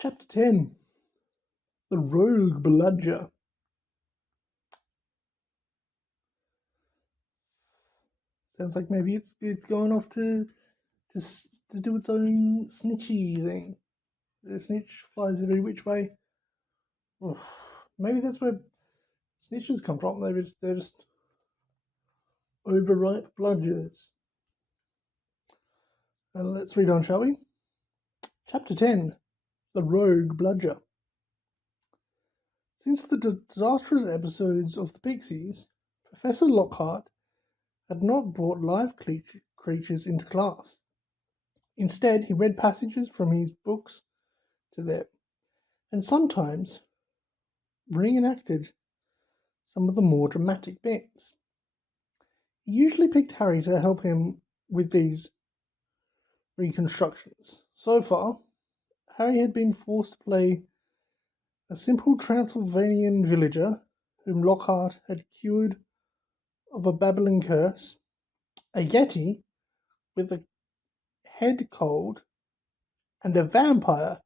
Chapter 10. The Rogue Bludger. Sounds like maybe it's going off to do its own snitchy thing. The snitch flies every which way. Oof. Maybe that's where snitches come from. They're just overripe bludgers. And let's read on, shall we? Chapter 10. The Rogue Bludger. Since the disastrous episodes of the Pixies, Professor Lockhart had not brought live creatures into class. Instead, he read passages from his books to them, and sometimes reenacted some of the more dramatic bits. He usually picked Harry to help him with these reconstructions. So far, Harry had been forced to play a simple Transylvanian villager whom Lockhart had cured of a babbling curse, a yeti with a head cold, and a vampire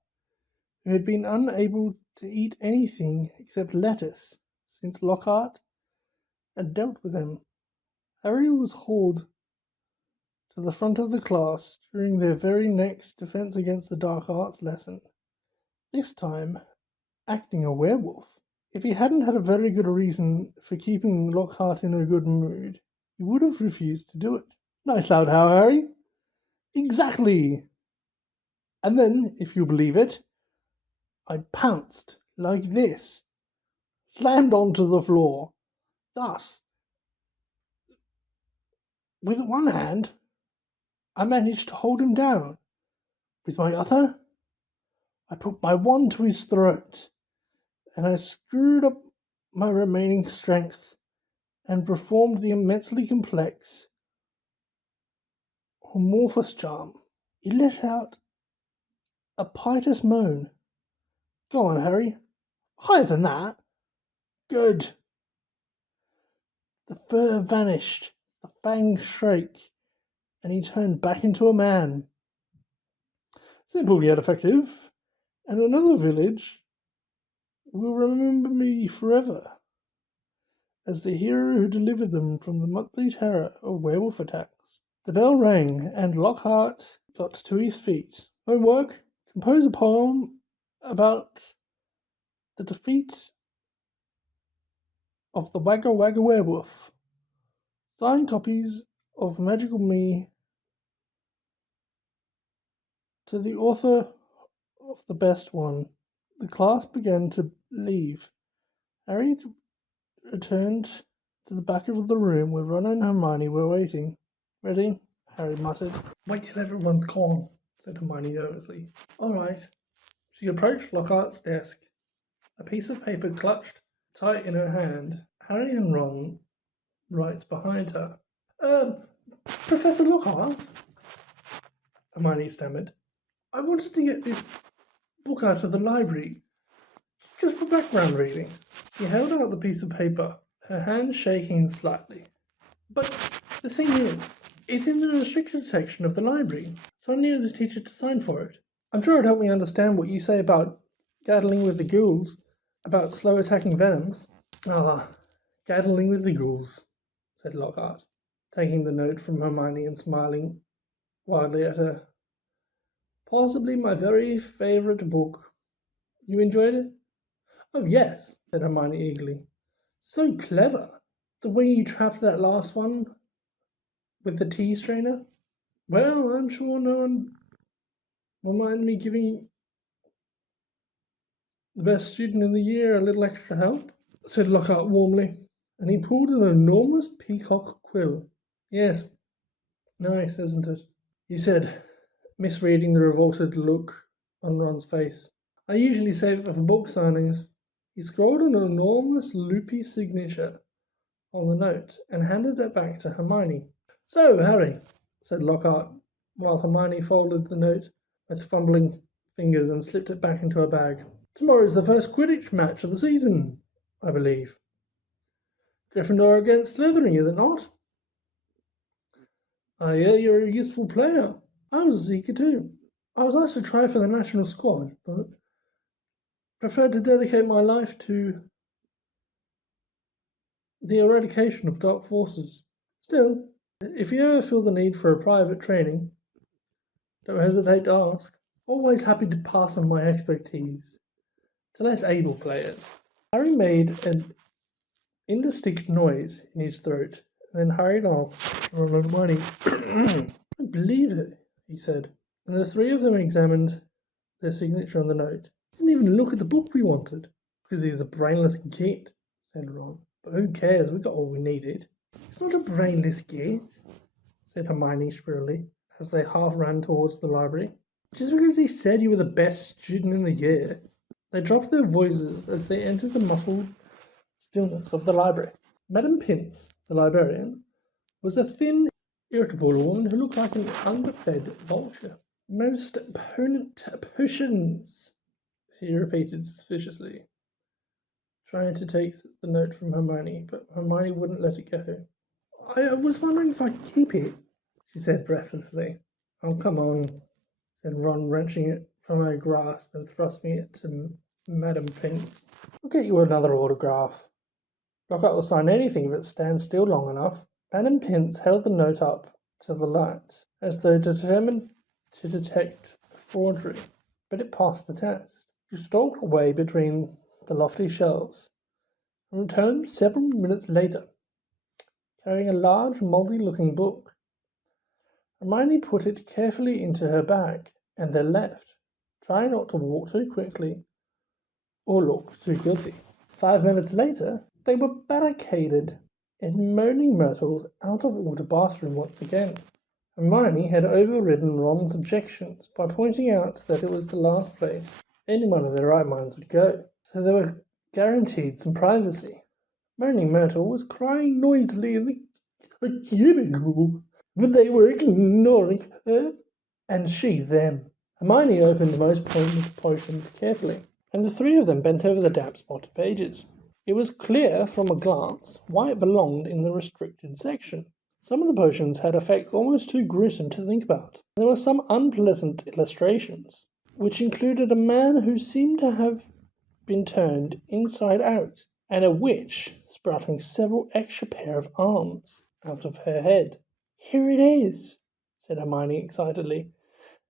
who had been unable to eat anything except lettuce since Lockhart had dealt with him. Harry was hauled to the front of the class during their very next Defense Against the Dark Arts lesson, this time acting a werewolf. If he hadn't had a very good reason for keeping Lockhart in a good mood, he would have refused to do it. Nice loud how, Harry? Exactly. And then, if you believe it, I pounced like this, slammed onto the floor. Thus, with one hand, I managed to hold him down. With my other, I put my wand to his throat, and I screwed up my remaining strength and performed the immensely complex Amorphous charm. He let out a piteous moan. Go on, Harry. Higher than that. Good. The fur vanished, the fangs shake, and he turned back into a man. Simple yet effective, and another village will remember me forever as the hero who delivered them from the monthly terror of werewolf attacks. The bell rang, and Lockhart got to his feet. Homework: compose a poem about the defeat of the Wagga Wagga werewolf. Signed copies of Magical Me to the author of the best one. The class began to leave. Harry returned to the back of the room where Ron and Hermione were waiting. Ready? Harry muttered. Wait till everyone's gone, said Hermione nervously. All right. She approached Lockhart's desk, a piece of paper clutched tight in her hand. Harry and Ron right behind her. Professor Lockhart? Hermione stammered. I wanted to get this book out of the library, just for background reading. She held out the piece of paper, her hand shaking slightly. But the thing is, it's in the restricted section of the library, so I needed a teacher to sign for it. I'm sure it'd help me understand what you say about gaddling with the ghouls, about slow attacking venoms. Gaddling with the ghouls, said Lockhart, taking the note from Hermione and smiling wildly at her. Possibly my very favourite book. You enjoyed it? Oh, yes, said Hermione eagerly. So clever. The way you trapped that last one with the tea strainer? Well, I'm sure no one will mind me giving the best student in the year a little extra help, said Lockhart warmly, and he pulled an enormous peacock quill. Yes, nice, isn't it? He said, misreading the revolted look on Ron's face. I usually save it for book signings. He scrawled an enormous loopy signature on the note and handed it back to Hermione. So, Harry, said Lockhart, while Hermione folded the note with fumbling fingers and slipped it back into her bag. Tomorrow's the first Quidditch match of the season, I believe. Gryffindor against Slytherin, is it not? I hear you're a useful player. I was a seeker too. I was asked to try for the national squad, but prefer to dedicate my life to the eradication of dark forces. Still, if you ever feel the need for a private training, don't hesitate to ask. Always happy to pass on my expertise to less able players. Harry made an indistinct noise in his throat and then hurried off to Ron and Hermione. I don't believe it, he said, and the three of them examined their signature on the note. Didn't even look at the book we wanted, because he's a brainless git, said Ron. But who cares? We got all we needed. It's not a brainless git, said Hermione shrilly, as they half ran towards the library. Just because he said you were the best student in the year. They dropped their voices as they entered the muffled stillness of the library. Madame Pince, the librarian, was a thin, irritable woman who looked like an underfed vulture. Most opponent potions, he repeated suspiciously, trying to take the note from Hermione, but Hermione wouldn't let it go. I was wondering if I could keep it, she said breathlessly. Oh, come on, said Ron, wrenching it from her grasp and thrusting it to Madame Pince. I'll get you another autograph. Lockhart will sign anything if it stands still long enough. Madame Pince held the note up to the light, as though determined to detect forgery, but it passed the test. She stalked away between the lofty shelves and returned several minutes later, carrying a large, mouldy-looking book. Hermione put it carefully into her bag and then left, trying not to walk too quickly or look too guilty. 5 minutes later, they were barricaded in Moaning Myrtle's out-of-order bathroom once again. Hermione had overridden Ron's objections by pointing out that it was the last place anyone in their right minds would go, so they were guaranteed some privacy. Moaning Myrtle was crying noisily in the cubicle, but they were ignoring her, and she them. Hermione opened most potions carefully, and the three of them bent over the damp spotted pages. It was clear from a glance why it belonged in the restricted section. Some of the potions had effects almost too gruesome to think about. There were some unpleasant illustrations, which included a man who seemed to have been turned inside out, and a witch sprouting several extra pair of arms out of her head. Here it is, said Hermione excitedly,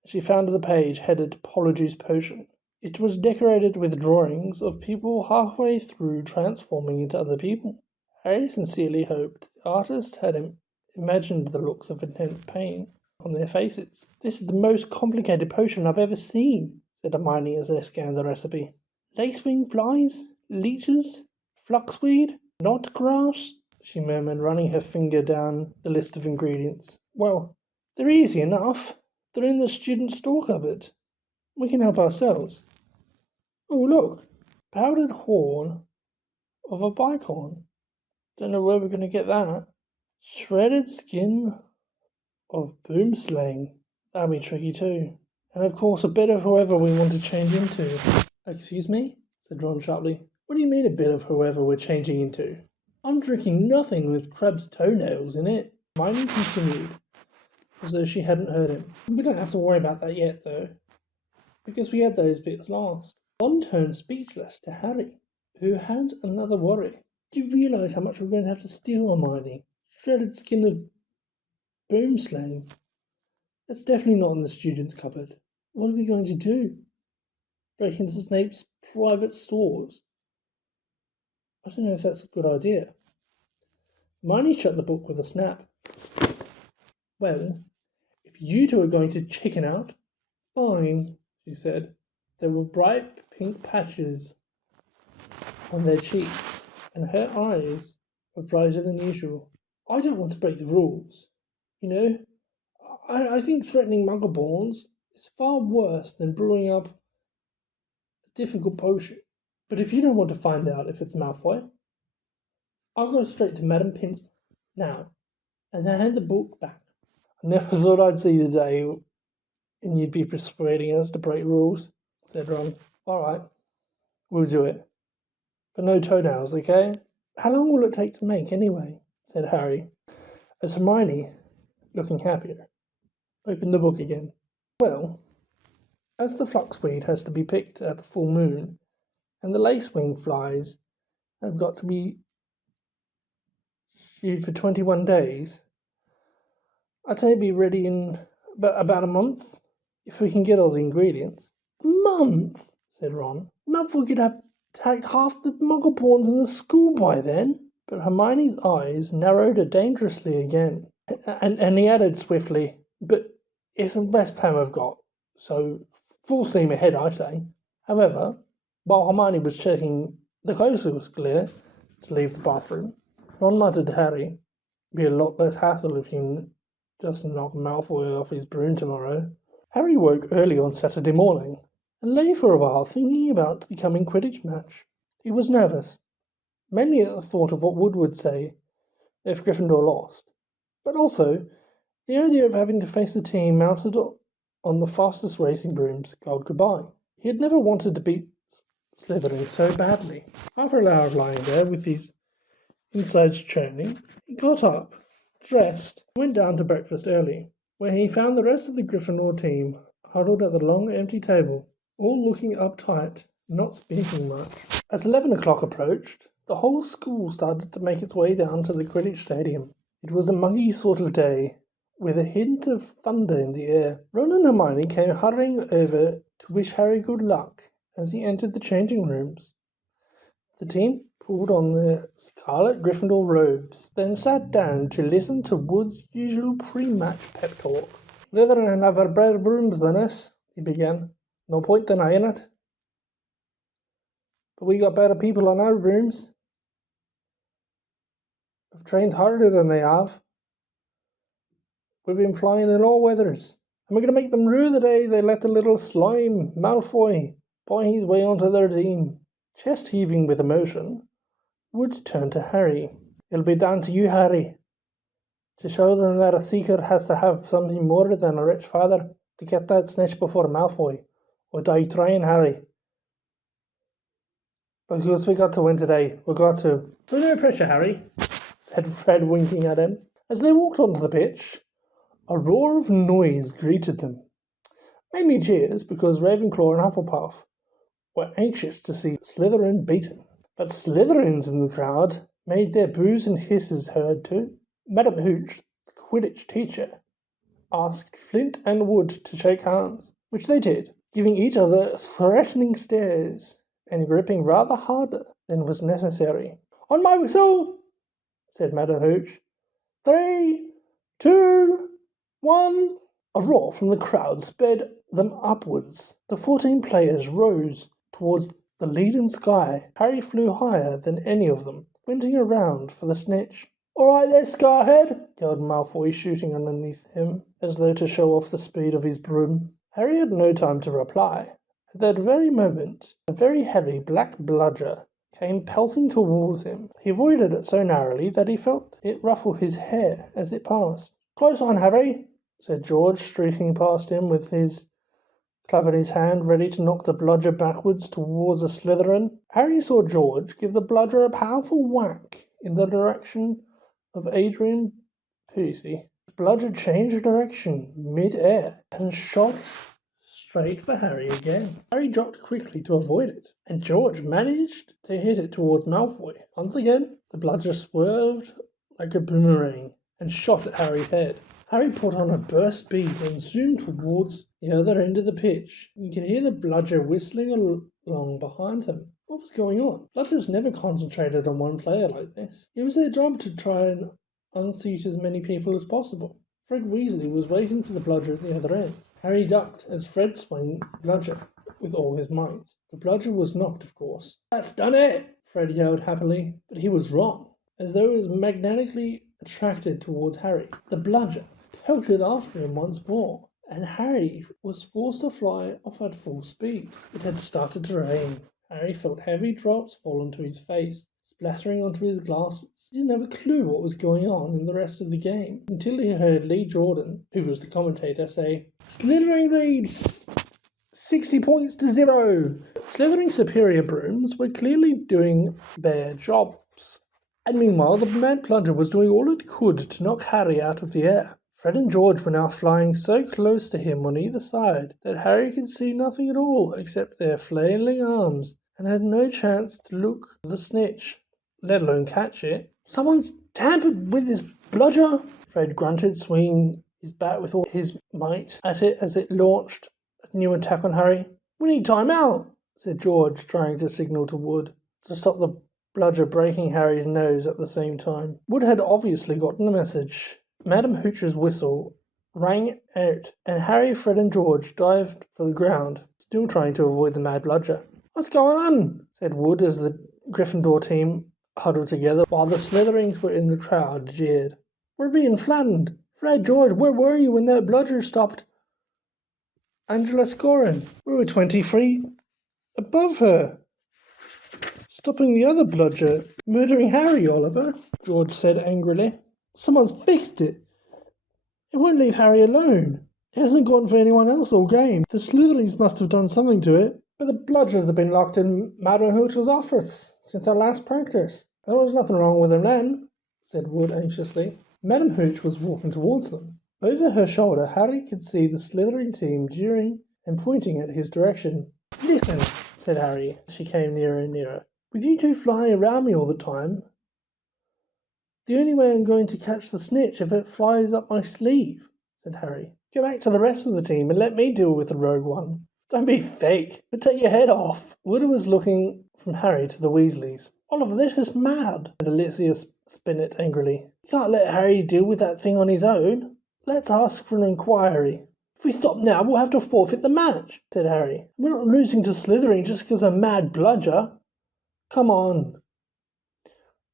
as she found the page headed Apologies Potion. It was decorated with drawings of people halfway through transforming into other people. Harry sincerely hoped the artist had imagined the looks of intense pain on their faces. This is the most complicated potion I've ever seen, said Hermione as they scanned the recipe. Lacewing flies, leeches, fluxweed, knotgrass, she murmured, running her finger down the list of ingredients. Well, they're easy enough. They're in the student store cupboard. We can help ourselves. Oh, look, powdered horn of a bicorn. Don't know where we're going to get that. Shredded skin of boomslang. That'll be tricky too. And of course a bit of whoever we want to change into. Excuse me? Said Ron sharply. What do you mean a bit of whoever we're changing into? I'm drinking nothing with crab's toenails in it. Hermione continued, as though she hadn't heard him. We don't have to worry about that yet, though, because we had those bits last. Ron turned speechless to Harry, who had another worry. Do you realise how much we're going to have to steal, Hermione? Shredded skin of boomslang. That's definitely not in the student's cupboard. What are we going to do? Break into Snape's private stores? I don't know if that's a good idea. Hermione shut the book with a snap. Well, if you two are going to chicken out, fine, she said. There were bright pink patches on their cheeks, and her eyes were brighter than usual. I don't want to break the rules. You know, I think threatening Muggleborns is far worse than brewing up a difficult potion. But if you don't want to find out if it's Malfoy, I'll go straight to Madame Pince now, and then hand the book back. I never thought I'd see the day and you'd be persuading us to break rules, said Ron. All right, we'll do it. But no toenails, okay? How long will it take to make, anyway? Said Harry, as Hermione, looking happier, opened the book again. Well, as the fluxweed has to be picked at the full moon, and the lacewing flies have got to be stewed for 21 days. I'd say be ready in about a month, if we can get all the ingredients. A month, said Ron. Malfoy could have attacked half the muggle pawns in the school by then. But Hermione's eyes narrowed dangerously again, and he added swiftly, but it's the best plan we've got, so full steam ahead, I say. However, while Hermione was checking the coast was clear to leave the bathroom, Ron muttered to Harry, "Be a lot less hassle if you just knock Malfoy off his broom tomorrow." Harry woke early on Saturday morning and lay for a while thinking about the coming Quidditch match. He was nervous, mainly at the thought of what Wood would say if Gryffindor lost, but also the idea of having to face the team mounted on the fastest racing brooms called goodbye. He had never wanted to beat Slytherin so badly. After an hour of lying there with his insides churning, he got up, dressed, and went down to breakfast early, where he found the rest of the Gryffindor team huddled at the long empty table, all looking uptight, not speaking much. As 11 o'clock approached, the whole school started to make its way down to the Quidditch Stadium. It was a muggy sort of day, with a hint of thunder in the air. Ron and Hermione came hurrying over to wish Harry good luck as he entered the changing rooms. The team pulled on their scarlet Gryffindor robes, then sat down to listen to Wood's usual pre-match pep talk. "Slytherin have a better brooms than us," he began. "No point denying it. But we got better people on our brooms. We've trained harder than they have. We've been flying in all weathers. And we're going to make them rue the day they let the little slime, Malfoy, buy his way onto their team." Chest heaving with emotion, Wood turned to Harry. "It'll be down to you, Harry, to show them that a seeker has to have something more than a rich father to get that snitch before Malfoy, or die trying, Harry. Because we got to win today. We got to." "So no pressure, Harry," said Fred, winking at him. As they walked onto the pitch, a roar of noise greeted them. Mainly cheers, because Ravenclaw and Hufflepuff were anxious to see Slytherin beaten. But Slytherins in the crowd made their boos and hisses heard too. Madam Hooch, the Quidditch teacher, asked Flint and Wood to shake hands, which they did, giving each other threatening stares and gripping rather harder than was necessary. "On my whistle," said Madam Hooch. "3, 2, 1. A roar from the crowd sped them upwards. The 14 players rose towards the leaden sky. Harry flew higher than any of them, squinting around for the snitch. "All right there, Scarhead," yelled Malfoy, shooting underneath him, as though to show off the speed of his broom. Harry had no time to reply. At that very moment, a very heavy black bludger came pelting towards him. He avoided it so narrowly that he felt it ruffle his hair as it passed. "Close on, Harry," said George, streaking past him with his club in his hand, ready to knock the bludger backwards towards a Slytherin. Harry saw George give the bludger a powerful whack in the direction of Adrian Pusey. The bludger changed direction mid-air and shot straight for Harry again. Harry dropped quickly to avoid it, and George managed to hit it towards Malfoy. Once again, the bludger swerved like a boomerang and shot at Harry's head. Harry put on a burst speed and zoomed towards the other end of the pitch. You could hear the bludger whistling along behind him. What was going on? Bludgers never concentrated on one player like this. It was their job to try and unseat as many people as possible. Fred Weasley was waiting for the bludger at the other end. Harry ducked as Fred swung the bludger with all his might. The bludger was knocked, of course. "That's done it!" Fred yelled happily, but he was wrong. As though it was magnetically attracted towards Harry, the bludger pelted after him once more, and Harry was forced to fly off at full speed. It had started to rain. Harry felt heavy drops fall onto his face, splattering onto his glasses. He didn't have a clue what was going on in the rest of the game, until he heard Lee Jordan, who was the commentator, say, "Slytherin leads 60 points to 0. Slytherin's superior brooms were clearly doing their jobs. And meanwhile, the mad bludger was doing all it could to knock Harry out of the air. Fred and George were now flying so close to him on either side that Harry could see nothing at all except their flailing arms and had no chance to look at the snitch, let alone catch it. "Someone's tampered with his bludger," Fred grunted, swinging his bat with all his might at it as it launched a new attack on Harry. "We need time out," said George, trying to signal to Wood to stop the bludger breaking Harry's nose at the same time. Wood had obviously gotten the message. Madam Hoocher's whistle rang out, and Harry, Fred, and George dived for the ground, still trying to avoid the mad bludger. "What's going on?" said Wood as the Gryffindor team huddled together, while the Slytherins were in the crowd jeered. "We're being flattened. Fred, George, where were you when that bludger stopped Angela scoring? We were 20 feet above her, stopping the other bludger, murdering Harry, Oliver," George said angrily. "Someone's fixed it. It won't leave Harry alone. It hasn't gone for anyone else all game. The Slytherins must have done something to it. But the bludgers have been locked in Madam Hoocher's office since our last practice. There was nothing wrong with them then," said Wood anxiously. Madam Hooch was walking towards them. Over her shoulder, Harry could see the Slytherin team jeering and pointing at his direction. "Listen," said Harry as she came nearer and nearer. "With you two flying around me all the time, the only way I'm going to catch the snitch if it flies up my sleeve," said Harry. "Go back to the rest of the team and let me deal with the rogue one." "Don't be fake. We'll take your head off." Wood was looking from Harry to the Weasleys. "Oliver, this is mad," said Alicia Spinnet angrily. "You can't let Harry deal with that thing on his own. Let's ask for an inquiry." "If we stop now, we'll have to forfeit the match," said Harry. "We're not losing to Slytherin just because of a mad bludger. Come on.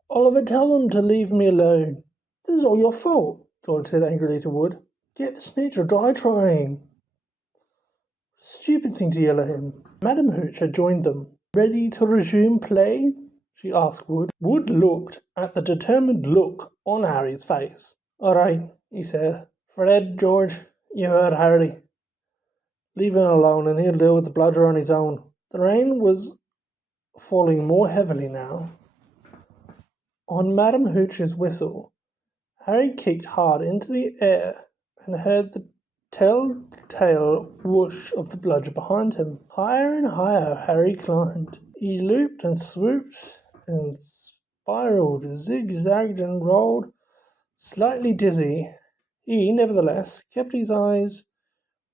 Oliver, tell them to leave me alone." "This is all your fault," George said angrily to Wood. "Get the snitch or die trying." Stupid thing to yell at him. Madam Hooch had joined them. "Ready to resume play?" she asked Wood. Wood looked at the determined look on Harry's face. "All right," he said. "Fred, George, you heard Harry. Leave him alone and he'll deal with the bludger on his own." The rain was falling more heavily now. On Madam Hooch's whistle, Harry kicked hard into the air and heard the telltale whoosh of the bludger behind him. Higher and higher Harry climbed. He looped and swooped and spiraled, zigzagged and rolled. Slightly dizzy, he nevertheless kept his eyes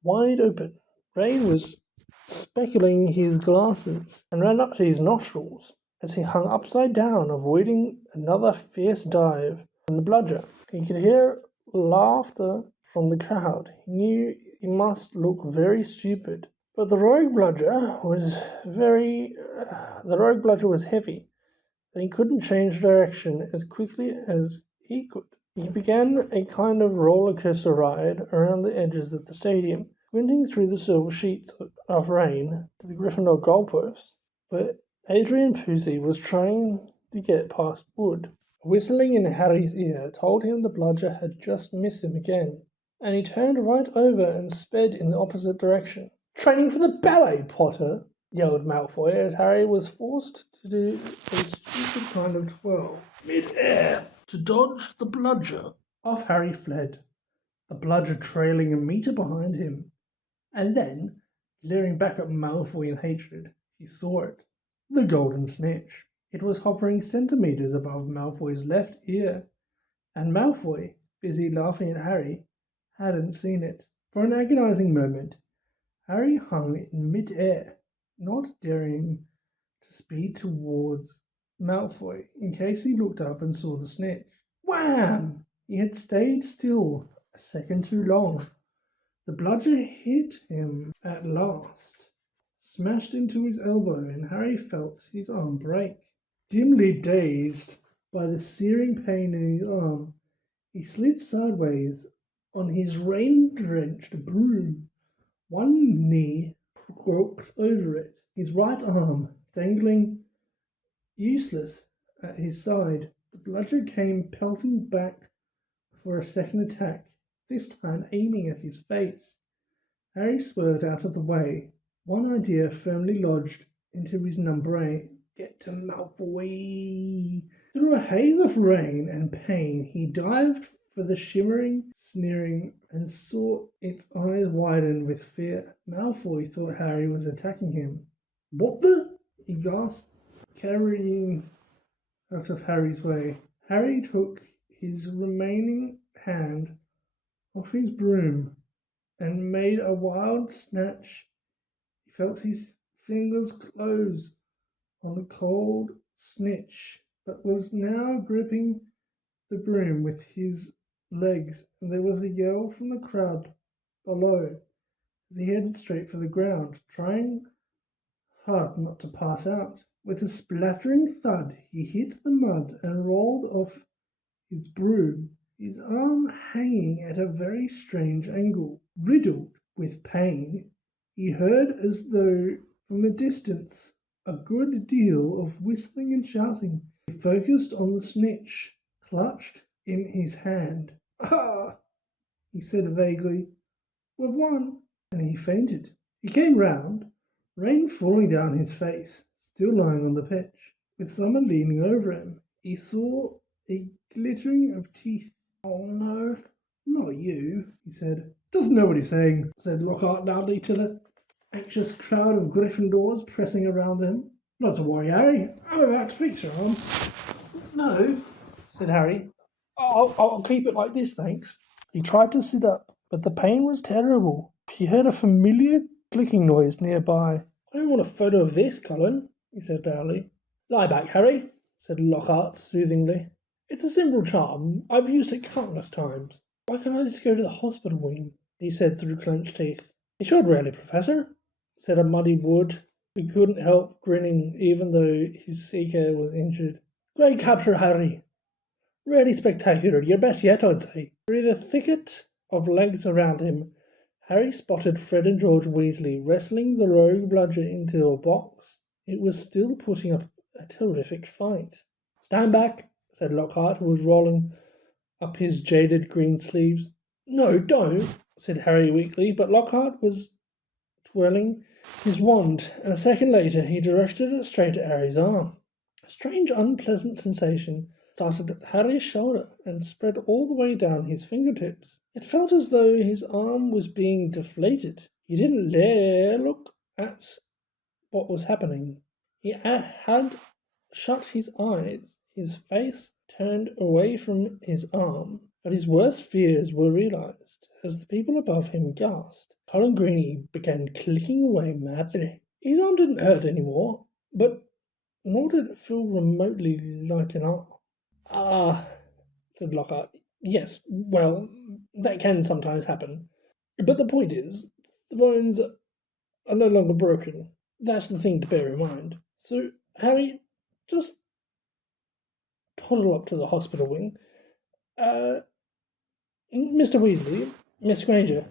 wide open. Rain was speckling his glasses and ran up to his nostrils as he hung upside down, avoiding another fierce dive from the bludger. He could hear laughter from the crowd. He knew he must look very stupid. But the rogue bludger was heavy, and he couldn't change direction as quickly as he could. He began a kind of roller coaster ride around the edges of the stadium, squinting through the silver sheets of rain to the Gryffindor goalpost. But Adrian Pusey was trying to get past Wood. Whistling in Harry's ear told him the bludger had just missed him again, and he turned right over and sped in the opposite direction. "Training for the ballet, Potter!" yelled Malfoy as Harry was forced to do a stupid kind of twirl mid-air to dodge the bludger. Off Harry fled, the bludger trailing a meter behind him. And then, leering back at Malfoy in hatred, he saw it. The golden snitch. It was hovering centimeters above Malfoy's left ear, and Malfoy, busy laughing at Harry, hadn't seen it. For an agonizing moment, Harry hung in mid-air, not daring to speed towards Malfoy in case he looked up and saw the snitch. Wham! He had stayed still a second too long. The bludger hit him at last, smashed into his elbow, and Harry felt his arm break. Dimly dazed by the searing pain in his arm, he slid sideways on his rain-drenched broom. One knee groped over it, his right arm dangling useless at his side. The bludger came pelting back for a second attack, this time aiming at his face. Harry swerved out of the way, one idea firmly lodged into his numb brain. Get to Malfoy! Through a haze of rain and pain, he dived for the shimmering, sneering, and saw its eyes widen with fear. Malfoy thought Harry was attacking him. What the? he gasped, carrying out of Harry's way. Harry took his remaining hand off his broom and made a wild snatch. He felt his fingers close on the cold snitch, but was now gripping the broom with his legs, and there was a yell from the crowd below as he headed straight for the ground, trying hard not to pass out. With a splattering thud, he hit the mud and rolled off his broom, his arm hanging at a very strange angle. Riddled with pain, he heard, as though from a distance, a good deal of whistling and shouting. He focused on the snitch clutched in his hand. "Ah!" he said vaguely. "We've won!" And he fainted. He came round, rain falling down his face, still lying on the pitch, with someone leaning over him. He saw a glittering of teeth. "Oh no, not you," he said. "Doesn't know what he's saying," said Lockhart loudly to the anxious crowd of Gryffindors pressing around him. "Not to worry, Harry. I'm about to fix your arm." "No," said Harry. I'll keep it like this, thanks." He tried to sit up, but the pain was terrible. He heard a familiar clicking noise nearby. "I don't want a photo of this, Cullen," he said loudly. "Lie back, Harry," said Lockhart soothingly. "It's a simple charm. I've used it countless times." "Why can't I just go to the hospital wing?" he said through clenched teeth. "You should really, Professor," said a muddy Wood, who couldn't help grinning even though his seeker was injured. "Great capture, Harry. Really spectacular. Your best yet, I'd say." Through the thicket of legs around him, Harry spotted Fred and George Weasley wrestling the Rogue Bludger into a box. It was still putting up a terrific fight. "Stand back," said Lockhart, who was rolling up his jaded green sleeves. "No, don't," said Harry weakly, but Lockhart was twirling his wand, and a second later he directed it straight at Harry's arm. A strange, unpleasant sensation started at Harry's shoulder and spread all the way down his fingertips. It felt as though his arm was being deflated. He didn't dare look at what was happening. He had shut his eyes, his face turned away from his arm, but his worst fears were realized as the people above him gasped. Colin Greeny began clicking away madly. His arm didn't hurt anymore, but nor did it feel remotely like an arm. "Ah," said Lockhart. "Yes, well, that can sometimes happen. But the point is, the bones are no longer broken. That's the thing to bear in mind. So, Harry, just toddle up to the hospital wing. Mr. Weasley, Miss Granger,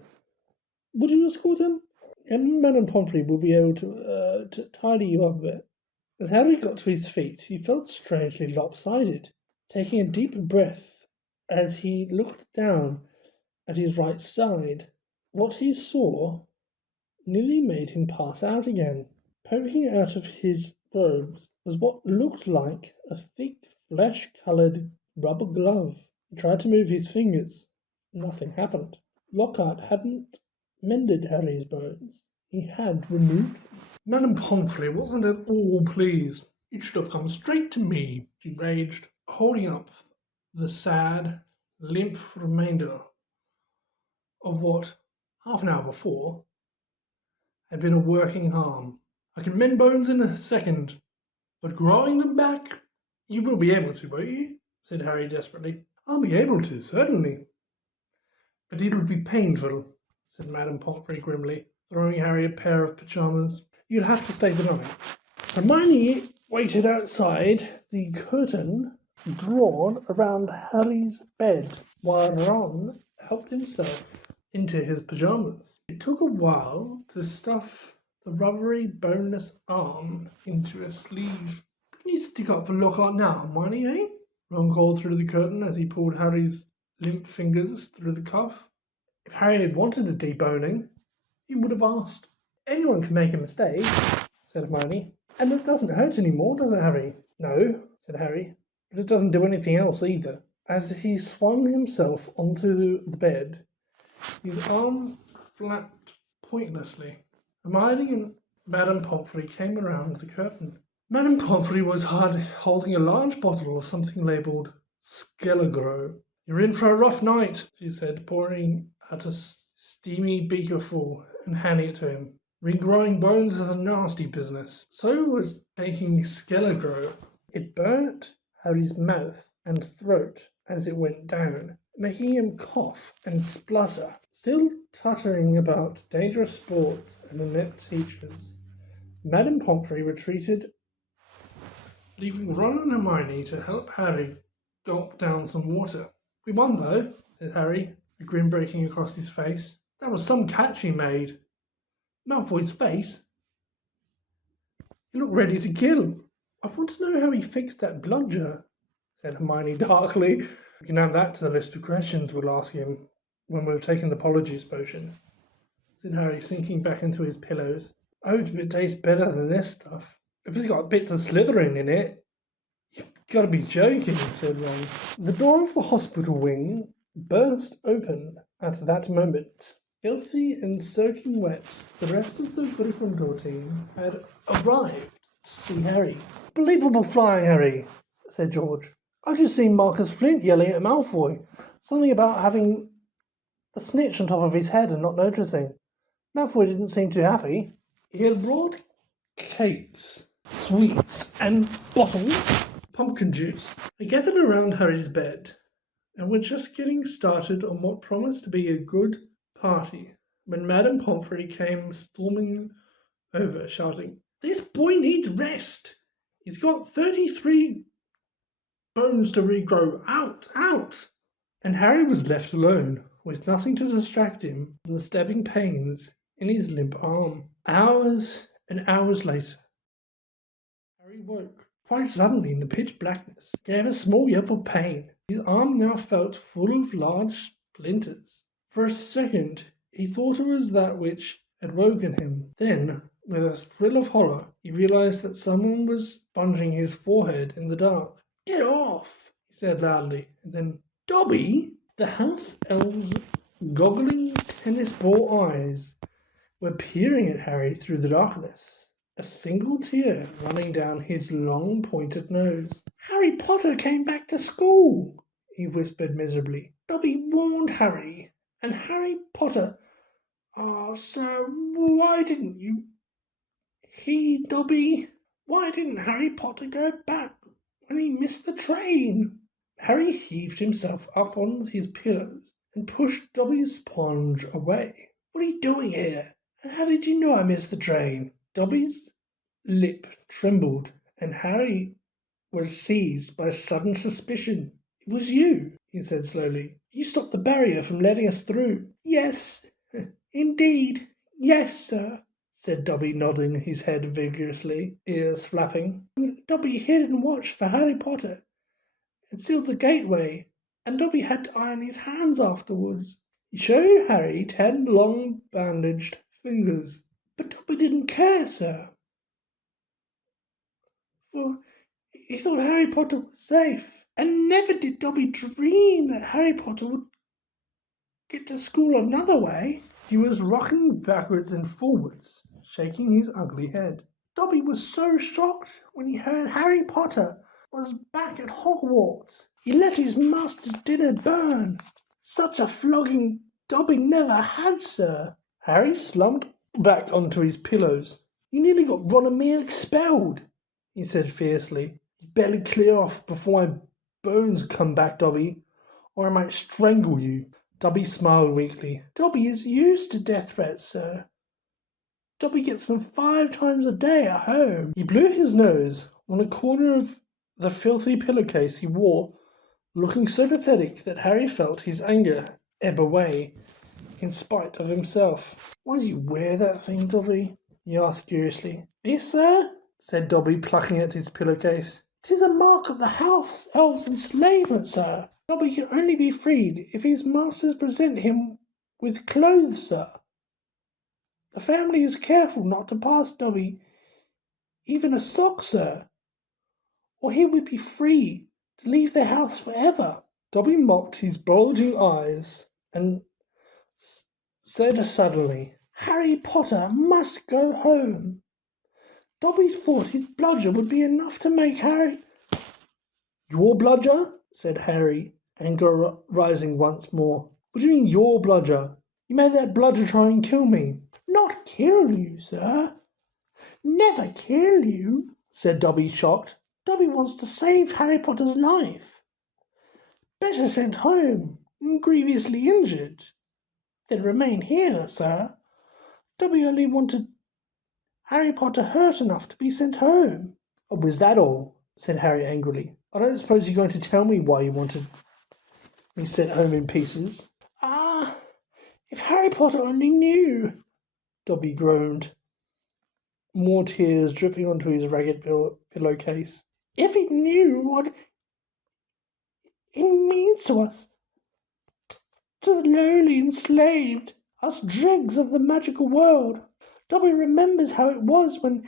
would you escort him? And Madame Pomfrey will be able to tidy you up a bit." As Harry got to his feet, he felt strangely lopsided. Taking a deep breath as he looked down at his right side, what he saw nearly made him pass out again. Poking out of his robes was what looked like a thick, flesh-coloured rubber glove. He tried to move his fingers. Nothing happened. Lockhart hadn't mended Harry's bones. He had removed them. "Madame Pomfrey wasn't at all pleased. You should have come straight to me," she raged, holding up the sad, limp remainder of what, half an hour before, had been a working arm. "I can mend bones in a second, but growing them back, you will be able to, won't you?" said Harry desperately. "I'll be able to, certainly. But it'll be painful," said Madame Pomfrey grimly, throwing Harry a pair of pajamas. "You'll have to stay the night." Hermione waited outside the curtain drawn around Harry's bed while Ron helped himself into his pajamas. It took a while to stuff the rubbery, boneless arm into a sleeve. "Can you stick up for Lockhart now, Hermione, eh?" Ron called through the curtain as he pulled Harry's limp fingers through the cuff. If Harry had wanted a deboning, he would have asked. "Anyone can make a mistake," said Hermione. "And it doesn't hurt any more, does it, Harry?" "No," said Harry, "but it doesn't do anything else either." As he swung himself onto the bed, his arm flapped pointlessly. Hermione and Madame Pomfrey came around the curtain. Madame Pomfrey was holding a large bottle of something labelled Skelegro. "You're in for a rough night," she said, pouring out a steamy beakerful and handing it to him. "Regrowing bones is a nasty business." So was taking Skelegro. It burnt Harry's mouth and throat as it went down, making him cough and splutter. Still tuttering about dangerous sports and inept teachers, Madame Pomfrey retreated, leaving Ron and Hermione to help Harry gulp down some water. "We won, though," said Harry, a grin breaking across his face. "That was some catch he made." Malfoy's face? He looked ready to kill. "I want to know how he fixed that bludger," said Hermione darkly. "We can add that to the list of questions we'll ask him when we've taken the Apologies potion," said Harry, sinking back into his pillows. "I hope it tastes better than this stuff. If it's got bits of Slytherin in it, you've got to be joking," said Ron. The door of the hospital wing burst open at that moment. Filthy and soaking wet, the rest of the Gryffindor team had arrived to see Harry. "Unbelievable flying, Harry," said George. "I've just seen Marcus Flint yelling at Malfoy. Something about having the snitch on top of his head and not noticing. Malfoy didn't seem too happy." He had brought cakes, sweets, and bottles of pumpkin juice. They gathered around Harry's bed and were just getting started on what promised to be a good party when Madame Pomfrey came storming over, shouting, "This boy needs rest. He's got 33 bones to regrow. Out, out!" And Harry was left alone, with nothing to distract him from the stabbing pains in his limp arm. Hours and hours later, Harry woke quite suddenly in the pitch blackness, gave a small yelp of pain. His arm now felt full of large splinters. For a second he thought it was that which had woken him. Then, with a thrill of horror, he realized that someone was sponging his forehead in the dark. "Get off!" he said loudly, and then, "Dobby!" The house elves' goggling tennis ball eyes were peering at Harry through the darkness, a single tear running down his long pointed nose. "Harry Potter came back to school," he whispered miserably. "Dobby warned Harry, and Harry Potter. Ah, sir, why didn't you? Dobby, why didn't Harry Potter go back when he missed the train?" Harry heaved himself up on his pillows and pushed Dobby's sponge away. "What are you doing here? And how did you know I missed the train?" Dobby's lip trembled, and Harry was seized by sudden suspicion. "It was you," he said slowly. "You stopped the barrier from letting us through." "Yes, indeed, yes, sir," said Dobby, nodding his head vigorously, ears flapping. "Dobby hid and watched for Harry Potter and sealed the gateway, and Dobby had to iron his hands afterwards." He showed Harry 10 long bandaged fingers. "But Dobby didn't care, sir, for he thought Harry Potter was safe. And never did Dobby dream that Harry Potter would get to school another way." He was rocking backwards and forwards, shaking his ugly head. "Dobby was so shocked when he heard Harry Potter was back at Hogwarts. He let his master's dinner burn. Such a flogging Dobby never had, sir." Harry slumped back onto his pillows. "You nearly got Ron and me expelled," he said fiercely. "You better clear off before my bones come back, Dobby, or I might strangle you." Dobby smiled weakly. "Dobby is used to death threats, sir. Dobby gets them 5 times a day at home." He blew his nose on a corner of the filthy pillowcase he wore, looking so pathetic that Harry felt his anger ebb away in spite of himself. "Why do you wear that thing, Dobby?" he asked curiously. "This, sir?" said Dobby, plucking at his pillowcase. "'Tis a mark of the house elves' enslavement, sir. Dobby can only be freed if his masters present him with clothes, sir. The family is careful not to pass Dobby even a sock, sir, or he would be free to leave the house forever." Dobby mopped his bulging eyes and said suddenly, "Harry Potter must go home. Dobby thought his bludger would be enough to make Harry... Your bludger? Said Harry, anger rising once more. What do you mean, your bludger? You made that bludger try and kill me. Not kill you, sir. Never kill you, said Dobby, shocked. Dobby wants to save Harry Potter's life. Better sent home, grievously injured, than remain here, sir. Dobby only wanted Harry Potter hurt enough to be sent home. Oh, was that all? Said Harry angrily. I don't suppose you're going to tell me why you wanted me sent home in pieces. Ah, if Harry Potter only knew, Dobby groaned, more tears dripping onto his ragged pillowcase. If he knew what it means to us, to the lowly enslaved, us dregs of the magical world. Dobby remembers how it was when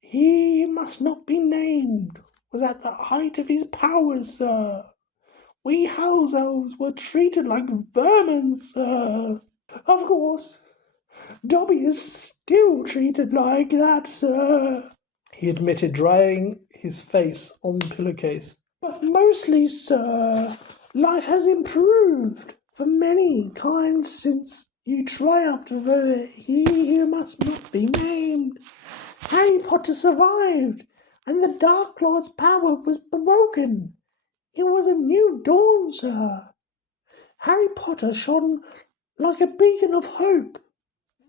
he must not be named was at the height of his powers, sir. We house elves were treated like vermin, sir. Of course, Dobby is still treated like that, sir, he admitted, drying his face on the pillowcase. But mostly, sir, life has improved for many kinds since you triumphed over he who must not be named. Harry Potter survived, and the Dark Lord's power was broken. It was a new dawn, sir. Harry Potter shone like a beacon of hope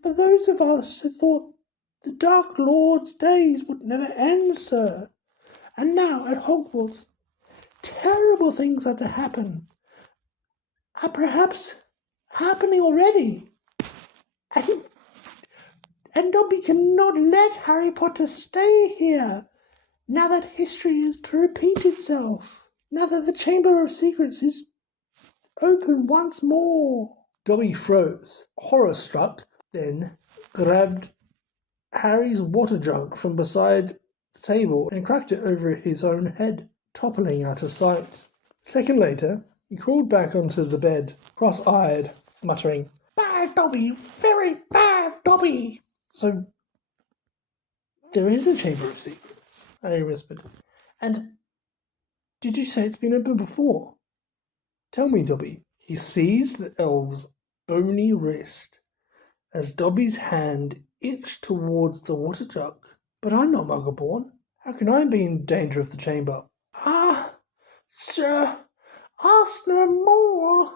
for those of us who thought the Dark Lord's days would never end, sir. And now at Hogwarts, terrible things are to happen, are perhaps happening already. And Dobby cannot let Harry Potter stay here, now that history is to repeat itself, now that the Chamber of Secrets is open once more. Dobby froze, horror-struck, then grabbed Harry's water jug from beside the table and cracked it over his own head, toppling out of sight. A second later, he crawled back onto the bed, cross-eyed, muttering, "Bad Dobby, very bad Dobby." So, there is a Chamber of Secrets, Harry whispered. And did you say it's been open before? Tell me, Dobby. He seized the elf's bony wrist as Dobby's hand itched towards the water jug. But I'm not Muggle-born. How can I be in danger of the chamber? Ah, sir, ask no more.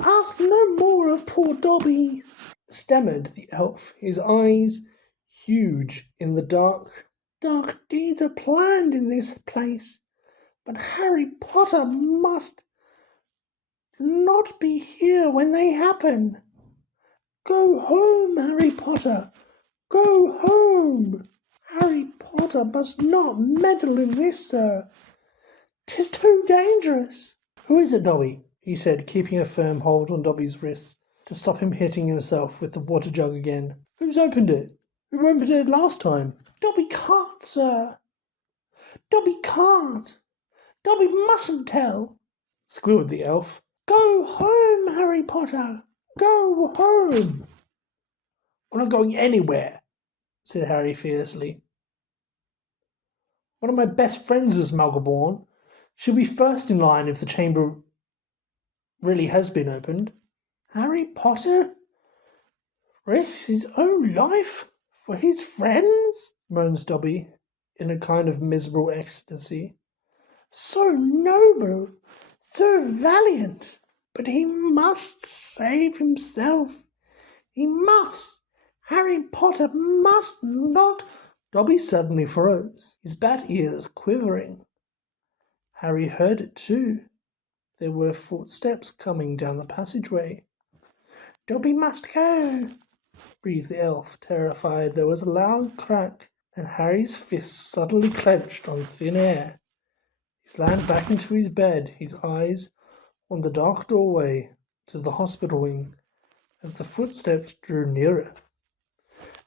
Ask no more of poor Dobby, stammered the elf, his eyes huge in the dark. Dark deeds are planned in this place, but Harry Potter must not be here when they happen. Go home, Harry Potter. Go home. Harry Potter must not meddle in this, sir. 'Tis too dangerous. Who is it, Dobby? He said, keeping a firm hold on Dobby's wrist to stop him hitting himself with the water jug again. Who's opened it? Who opened it last time? Dobby can't, sir. Dobby can't. Dobby mustn't tell, squealed the elf. Go home, Harry Potter. Go home. I'm not going anywhere, said Harry fiercely. One of my best friends is Muggle-born. She'll be first in line if the chamber really has been opened. Harry Potter risks his own life for his friends? Moans Dobby in a kind of miserable ecstasy. So noble, so valiant, but he must save himself. He must. Harry Potter must not. Dobby suddenly froze, his bat ears quivering. Harry heard it too. There were footsteps coming down the passageway. Dobby must go, breathed the elf, terrified. There was a loud crack, and Harry's fists suddenly clenched on thin air. He slammed back into his bed, his eyes on the dark doorway to the hospital wing, as the footsteps drew nearer.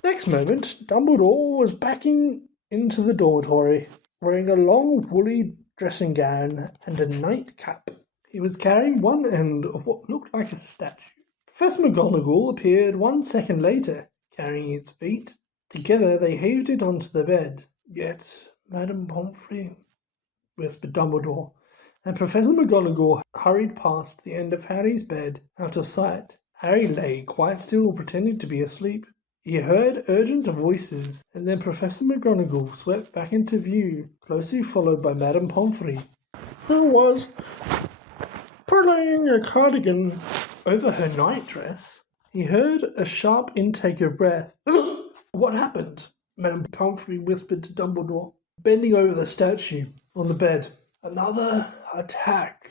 Next moment, Dumbledore was backing into the dormitory, wearing a long woolly dressing gown and a nightcap. He was carrying one end of what looked like a statue. Professor McGonagall appeared 1 second later, carrying its feet. Together they heaved it onto the bed. Yet, Madame Pomfrey, whispered Dumbledore, and Professor McGonagall hurried past the end of Harry's bed out of sight. Harry lay quite still, pretending to be asleep. He heard urgent voices, and then Professor McGonagall swept back into view, closely followed by Madame Pomfrey, who was pulling a cardigan over her nightdress. He heard a sharp intake of breath. What happened? Madame Pomfrey whispered to Dumbledore, bending over the statue on the bed. Another attack,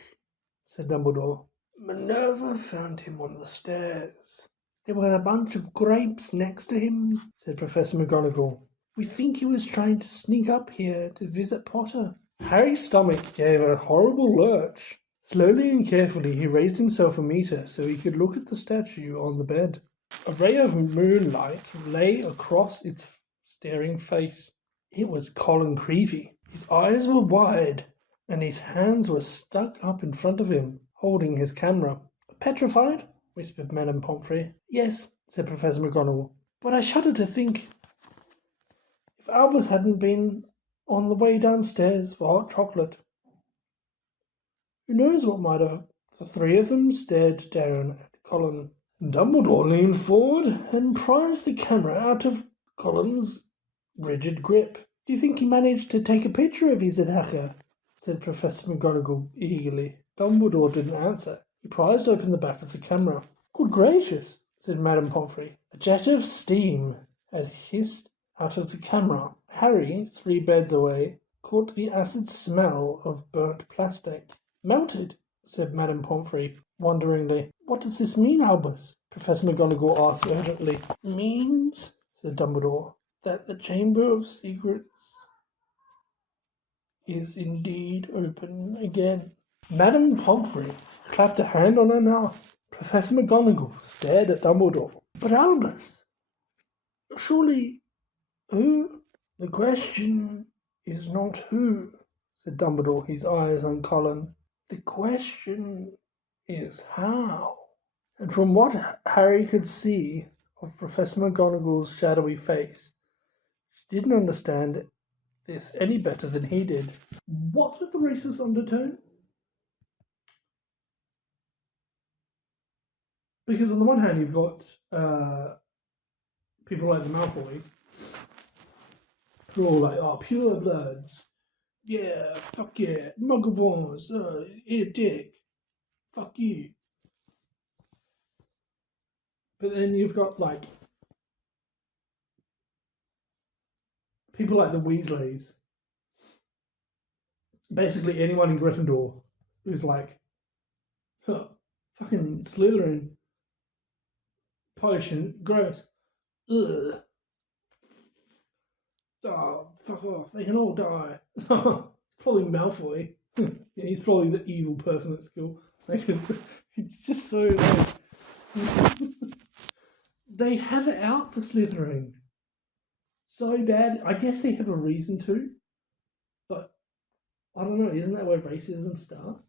said Dumbledore. Minerva found him on the stairs. There were a bunch of grapes next to him, said Professor McGonagall. We think he was trying to sneak up here to visit Potter. Harry's stomach gave a horrible lurch. Slowly and carefully he raised himself a meter so he could look at the statue on the bed. A ray of moonlight lay across its staring face. It was Colin Creevey. His eyes were wide, and his hands were stuck up in front of him, holding his camera. Petrified? Whispered Madame Pomfrey. Yes, said Professor McGonagall. But I shudder to think, if Albus hadn't been on the way downstairs for hot chocolate, who knows what might have... The three of them stared down at Colin. Dumbledore leaned forward and prized the camera out of Colin's rigid grip. Do you think he managed to take a picture of his attacker? Said Professor McGonagall eagerly. Dumbledore didn't answer. He prized open the back of the camera. Good gracious, said Madame Pomfrey. A jet of steam had hissed out of the camera. Harry, 3 beds away, caught the acid smell of burnt plastic. Melted, said Madame Pomfrey wonderingly. What does this mean, Albus? Professor McGonagall asked urgently. Means, said Dumbledore, that the Chamber of Secrets is indeed open again. Madame Pomfrey clapped a hand on her mouth. Professor McGonagall stared at Dumbledore. But Albus, surely who? The question is not who, said Dumbledore, his eyes on Colin. The question is how. And from what Harry could see of Professor McGonagall's shadowy face, she didn't understand this any better than he did. What's with the racist undertone? Because on the one hand, you've got people like the Malfoys, who are all like, oh, pure bloods. Yeah, fuck yeah. Muggleborns, eat a dick. Fuck you. But then you've got, like, people like the Weasleys. Basically anyone in Gryffindor who's like, huh, fucking Slytherin. Potion, gross. Ugh. Oh, fuck off. They can all die. Probably Malfoy. Yeah, he's probably the evil person at school. It's just so like... They have it out for Slytherin. So bad. I guess they have a reason to. But, I don't know, isn't that where racism starts?